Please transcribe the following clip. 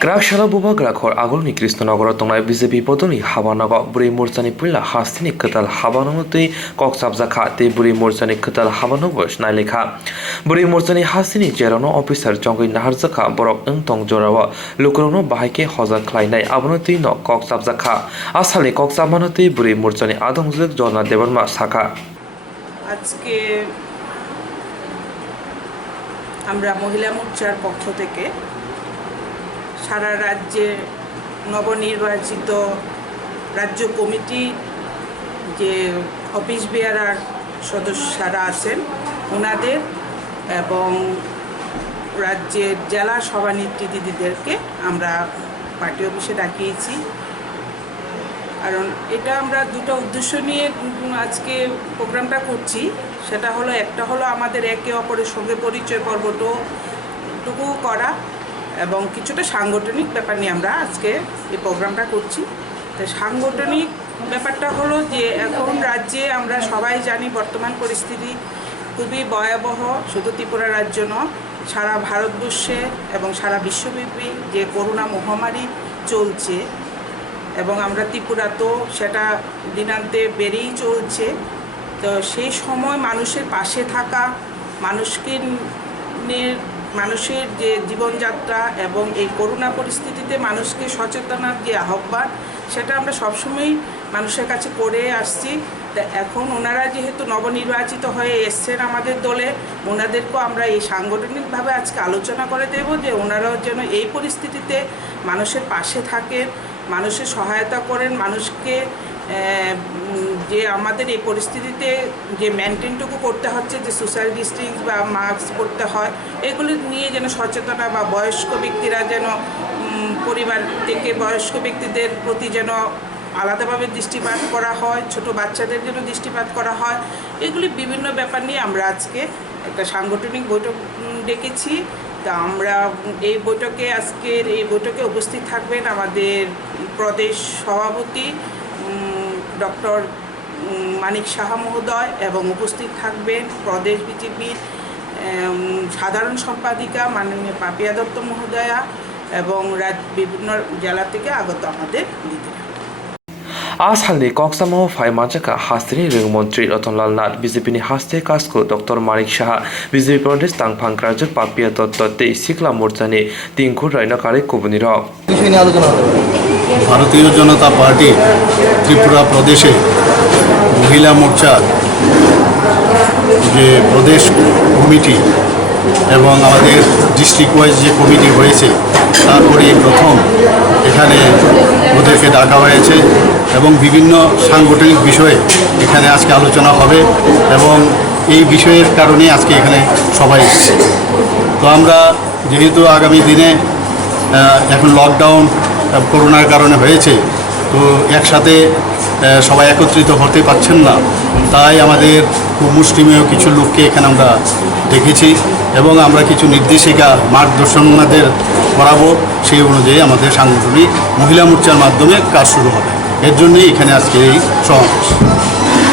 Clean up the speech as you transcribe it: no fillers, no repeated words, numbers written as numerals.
Grakshana buba grakhor agolni Krishnanagor tongnai BJP Bodolni Habanogo bwrwi Morchani Puila Hasteni Kwtal Habanogno tei Kokchapjakha tei bwrwi Morchani Kwtal Habanogno snailekha bwrwi Morchani Hasteni jerono officer jongoi naharjakha borok wngtong jorao lukurokno bahaike hojak khlainai abono tei no Kokchapjakha asali Kokchapmano tei bwrwi Morchani adongjuk jona debarma sakha আজকে আমরা মহিলা মোর্চার পক্ষ থেকে সারা রাজ্যে নবনির্বাচিত রাজ্য committee যে অফিস বেয়ারার সদস্যরা আছেন ওনাদের এবং রাজ্যের জেলা সভানেত্রী দিদিদেরকে আমরা পার্টি অফিসে ডাকিয়েছি। কারণ এটা আমরা দুটো উদ্দেশ্য নিয়ে আজকে প্রোগ্রামটা করছি। সেটা হলো একটা হলো আমাদের একে অপরের সঙ্গে পরিচয় পর্বটুকু করা এবং কিছুটা সাংগঠনিক ব্যাপার নিয়ে আমরা আজকে এই প্রোগ্রামটা করছি। তো সাংগঠনিক ব্যাপারটা হলো যে এখন রাজ্যে আমরা সবাই জানি বর্তমান পরিস্থিতি খুবই ভয়াবহ, শুধু ত্রিপুরা রাজ্য নয়, সারা ভারতবর্ষে এবং সারা বিশ্বব্যাপী যে করোনা মহামারী চলছে এবং আমরা ত্রিপুরাতেও সেটা দিনান্তে বেড়েই চলছে। তো সেই সময় মানুষের পাশে থাকা, মানুষের যে জীবনযাত্রা এবং এই করোনা পরিস্থিতিতে মানুষকে সচেতনার যে আহ্বান সেটা আমরা সবসময়ই মানুষের কাছে করে আসছি। তা এখন ওনারা যেহেতু নবনির্বাচিত হয়ে এসছেন আমাদের দলে, ওনাদেরকেও আমরা এই সাংগঠনিকভাবে আজকে আলোচনা করে দেব যে ওনারাও যেন এই পরিস্থিতিতে মানুষের পাশে থাকেন, মানুষের সহায়তা করেন, মানুষকে যে আমাদের এই পরিস্থিতিতে যে মেনটেনটুকু করতে হচ্ছে, যে সোশ্যাল ডিস্টেন্স বা মাস্ক পরতে হয়, এগুলো নিয়ে যেন সচেতনা বা বয়স্ক ব্যক্তিরা যেন পরিবার থেকে বয়স্ক ব্যক্তিদের প্রতি যেন আলাদাভাবে দৃষ্টিপাত করা হয়, ছোট বাচ্চাদের জন্য দৃষ্টিপাত করা হয়, এগুলি বিভিন্ন ব্যাপার নিয়ে আমরা আজকে একটা সাংগঠনিক বৈঠক ডেকেছি। তা আমরা এই বৈঠকে উপস্থিত থাকবেন আমাদের প্রদেশ সভাপতি ডক্টর মানিক সাহা মহোদয় এবং উপস্থিত থাকবেন প্রদেশ বিজেপির সাধারণ সম্পাদিকা মাননীয় পাপিয়া দত্ত মহোদয়া এবং বিভিন্ন জেলা থেকে আগত আমাদের দিদিরা। आसामनि कक्सामाव फाइमाजाखा हास्तेनि रोंमन्त्री रतनलाल नाथ बीजेपीनि हास्ते कास्को डॉक्टर मानिक साहा बीजेपी प्रदेश तांगफां राजक पापिया दत्त तै सिखला मोर्चानि तिंखु रायनाकारि कुबुनिर भारतीय जनता पार्टी त्रिपुरा प्रदेशे महिला मोर्चा যে প্রদেশ কমিটি এবং আমাদের ডিস্ট্রিক্ট ওয়াইজ যে কমিটি হয়েছে তারপরে প্রথম এখানে ওদেরকে ডাকা হয়েছে এবং বিভিন্ন সাংগঠনিক বিষয়ে এখানে আজকে আলোচনা হবে এবং এই বিষয়ের কারণে আজকে এখানে সবাই এসেছে। তো আমরা যেহেতু আগামী দিনে এখন লকডাউন করোনার কারণে হয়েছে, তো একসাথে সবাই একত্রিত হতে পারছেন না, তাই আমাদের মুষ্টিমেয় কিছু লোককে এখানে আমরা দেখেছি এবং আমরা কিছু নির্দেশিকা মার্গদর্শন আমাদের করাবো। সেই অনুযায়ী আমাদের সাংগঠনিক মহিলা মোর্চার মাধ্যমে কাজ শুরু হবে। এর জন্যই এখানে আজকে এই সমাবেশ।